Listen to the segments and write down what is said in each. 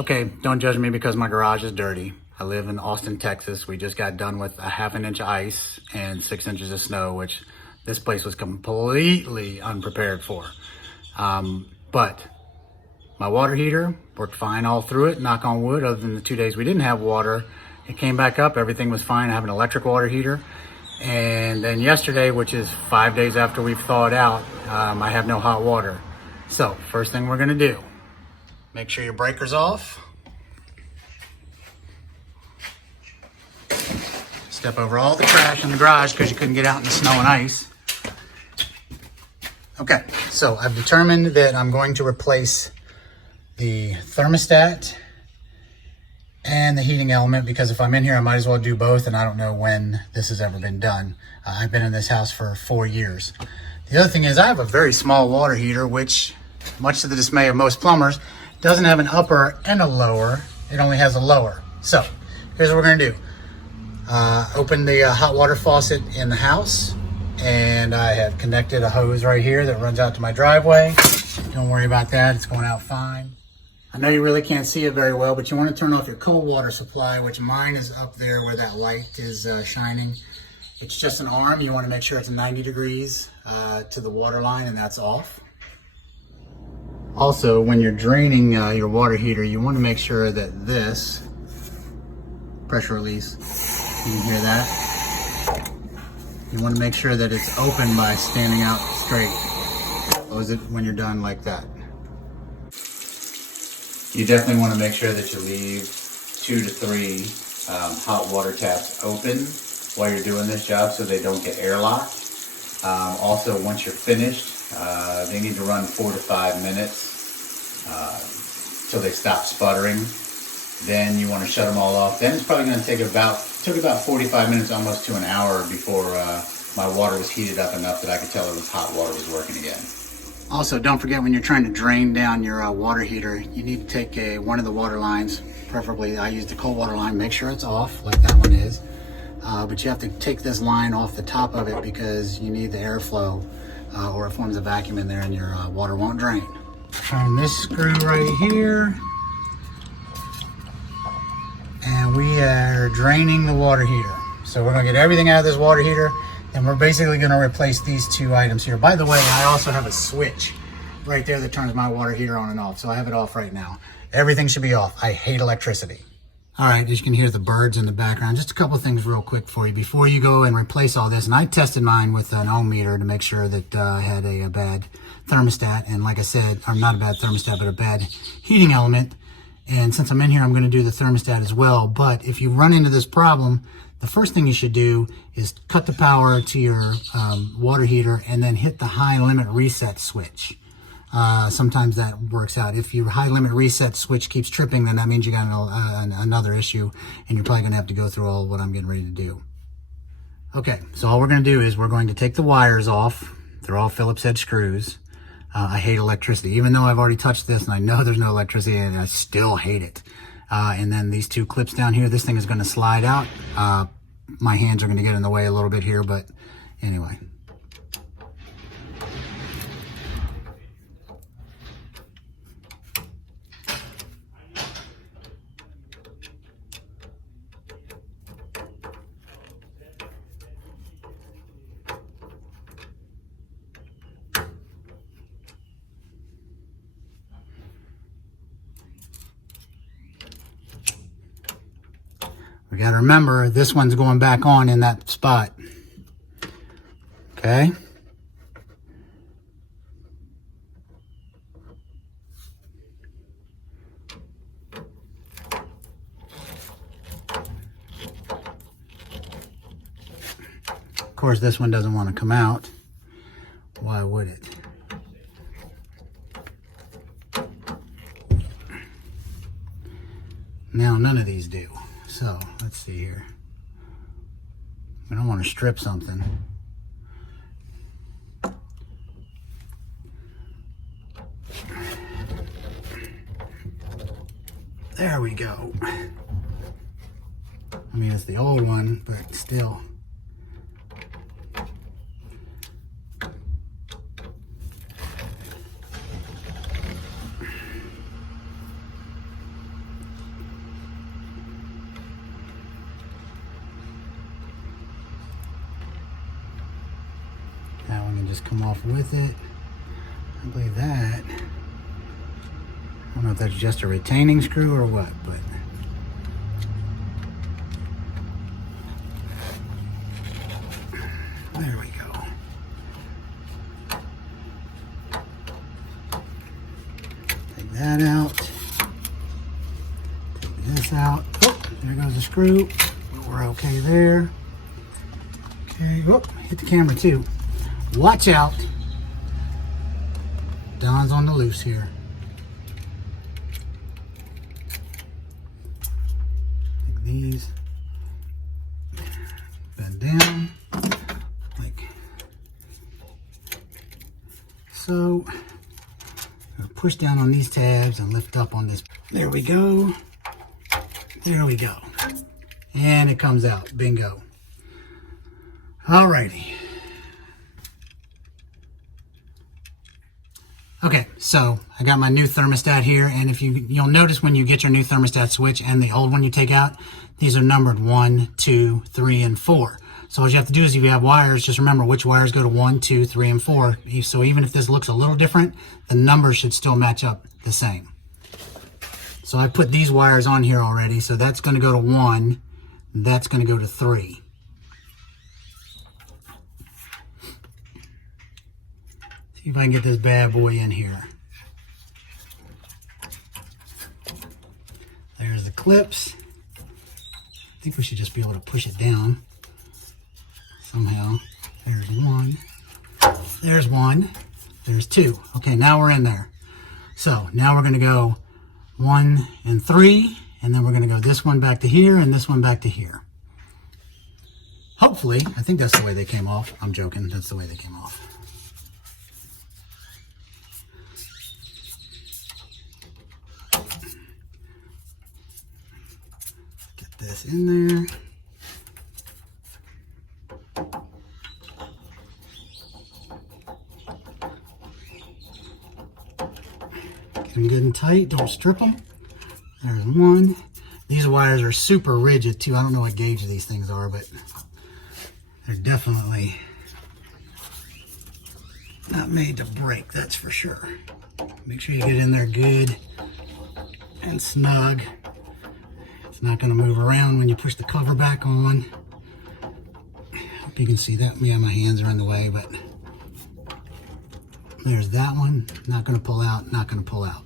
Okay, don't judge me because my garage is dirty. I live in Austin, Texas. We just got done with a ½ inch of ice and 6 inches of snow, which this place was completely unprepared for. But my water heater worked fine all through it, knock on wood, other than the 2 days we didn't have water. It came back up, everything was fine. I have an electric water heater. And then yesterday, which is 5 days after we've thawed out, I have no hot water. So first thing we're gonna do, make sure your breaker's off. Step over all the trash in the garage because you couldn't get out in the snow and ice. Okay, so I've determined that I'm going to replace the thermostat and the heating element because if I'm in here, I might as well do both, and I don't know when this has ever been done. I've been in this house for 4 years. The other thing is I have a very small water heater, which, much to the dismay of most plumbers, doesn't have an upper and a lower. It only has a lower. So here's what we're gonna do. Open the hot water faucet in the house, and I have connected a hose right here that runs out to my driveway. Don't worry about that, it's going out fine. I know you really can't see it very well, but you want to turn off your cold water supply, which mine is up there where that light is shining. It's just an arm. You want to make sure it's 90 degrees to the water line, and that's off. Also, when you're draining your water heater, you want to make sure that this pressure release, you can hear that. You want to make sure that it's open by standing out straight. Close it when you're done like that. You definitely want to make sure that you leave 2 to 3 hot water taps open while you're doing this job so they don't get airlocked. Also, once you're finished, they need to run 4 to 5 minutes till they stop sputtering. Then you want to shut them all off. Then it's probably going to take about 45 minutes, almost to an hour before my water was heated up enough that I could tell it was hot water was working again. Also, don't forget when you're trying to drain down your water heater, you need to take one of the water lines, preferably I use the cold water line, make sure it's off like that one is. But you have to take this line off the top of it because you need the airflow or it forms a vacuum in there and your water won't drain. Turn this screw right here. And we are draining the water heater. So we're gonna get everything out of this water heater, and we're basically gonna replace these 2 items here. By the way, I also have a switch right there that turns my water heater on and off. So I have it off right now. Everything should be off. I hate electricity. All right, as you can hear the birds in the background, just a couple of things real quick for you before you go and replace all this. And I tested mine with an ohm meter to make sure that I had a bad thermostat. And like I said, or not a bad thermostat, but a bad heating element. And since I'm in here, I'm going to do the thermostat as well. But if you run into this problem, the first thing you should do is cut the power to your water heater and then hit the high limit reset switch. Sometimes that works out. If your high limit reset switch keeps tripping, then that means you got another issue, and you're probably going to have to go through all what I'm getting ready to do. Okay, so all we're going to do is we're going to take the wires off. They're all Phillips head screws. I hate electricity, even though I've already touched this and I know there's no electricity and I still hate it. And then these 2 clips down here, this thing is going to slide out. My hands are going to get in the way a little bit here, but anyway. We got to remember, this one's going back on in that spot. Okay? Of course, this one doesn't want to come out. Why would it? Now, none of these do. So, let's see here. I don't want to strip something. There we go. I mean, it's the old one, but still. just come off with it. I believe that. I don't know if that's just a retaining screw or what, but there we go. Take that out. Take this out. Oh, there goes the screw. We're okay there. Okay, whoop, hit the camera too. Watch out. Don's on the loose here. Take these, bend down, like so. Push down on these tabs and lift up on this. There we go. There we go. And it comes out. Bingo. Alrighty. Okay, so I got my new thermostat here, and if you'll notice when you get your new thermostat switch and the old one you take out, these are numbered 1, 2, 3, and 4. So what you have to do is if you have wires, just remember which wires go to 1, 2, 3, and 4. So even if this looks a little different, the numbers should still match up the same. So I put these wires on here already, so that's going to go to 1, that's going to go to 3. See if I can get this bad boy in here. There's the clips. I think we should just be able to push it down somehow. There's one. There's one. There's two. Okay, now we're in there. So now we're going to go 1 and 3, and then we're going to go this one back to here and this one back to here. Hopefully, I think that's the way they came off. I'm joking. That's the way they came off. Get this in there. Get them good and tight. Don't strip them. There's one. These wires are super rigid too. I don't know what gauge these things are, but they're definitely not made to break, that's for sure. Make sure you get in there good and snug. It's not going to move around when you push the cover back on. Hope you can see that. Yeah, my hands are in the way, but there's that one. Not going to pull out, not going to pull out.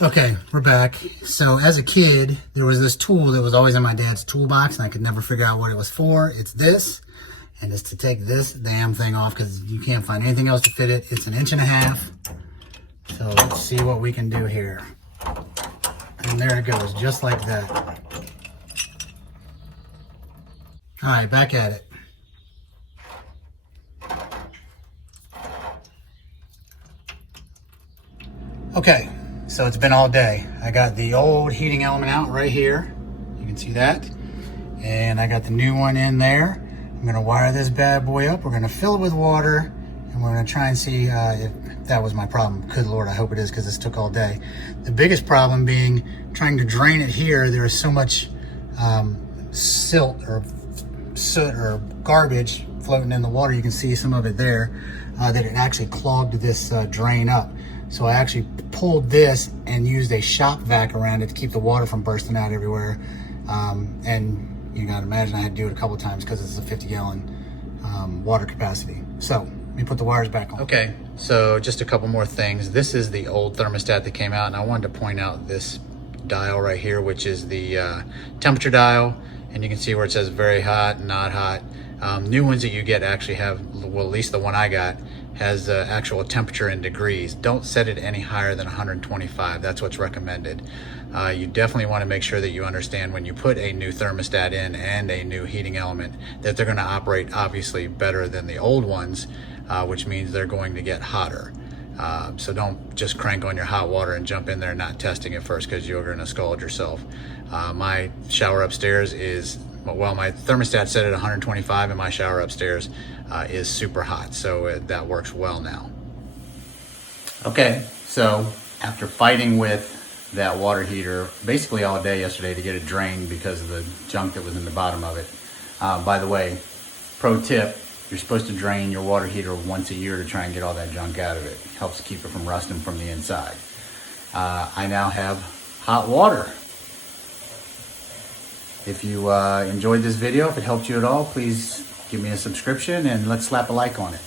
Okay, we're back. So as a kid, there was this tool that was always in my dad's toolbox, and I could never figure out what it was for. It's this, and it's to take this damn thing off because you can't find anything else to fit it. It's 1.5 inches. So let's see what we can do here. And there it goes, just like that. All right, back at it. Okay, so it's been all day. I got the old heating element out right here. You can see that. And I got the new one in there. I'm gonna wire this bad boy up. We're gonna fill it with water, and we're gonna try and see if that was my problem. Good Lord, I hope it is, because this took all day. The biggest problem being trying to drain it here. There is so much silt or soot or garbage floating in the water. You can see some of it there, that it actually clogged this drain up. So I actually pulled this and used a shop vac around it to keep the water from bursting out everywhere. And you gotta imagine I had to do it a couple of times because it's a 50-gallon water capacity. So let me put the wires back on. Okay, so just a couple more things. This is the old thermostat that came out, and I wanted to point out this dial right here, which is the temperature dial. And you can see where it says very hot, not hot. New ones that you get actually have, well, at least the one I got, has actual temperature in degrees. Don't set it any higher than 125. That's what's recommended. You definitely want to make sure that you understand when you put a new thermostat in and a new heating element that they're going to operate obviously better than the old ones, which means they're going to get hotter. So don't just crank on your hot water and jump in there not testing it first, because you're going to scald yourself. My shower upstairs is, well, my thermostat set at 125, and my shower upstairs is super hot, so that works well now. Okay, so after fighting with that water heater basically all day yesterday to get it drained because of the junk that was in the bottom of it. By the way, pro tip, You're supposed to drain your water heater once a year to try and get all that junk out of it. Helps keep it from rusting from the inside. I now have hot water. If you enjoyed this video, if it helped you at all, please give me a subscription and let's slap a like on it.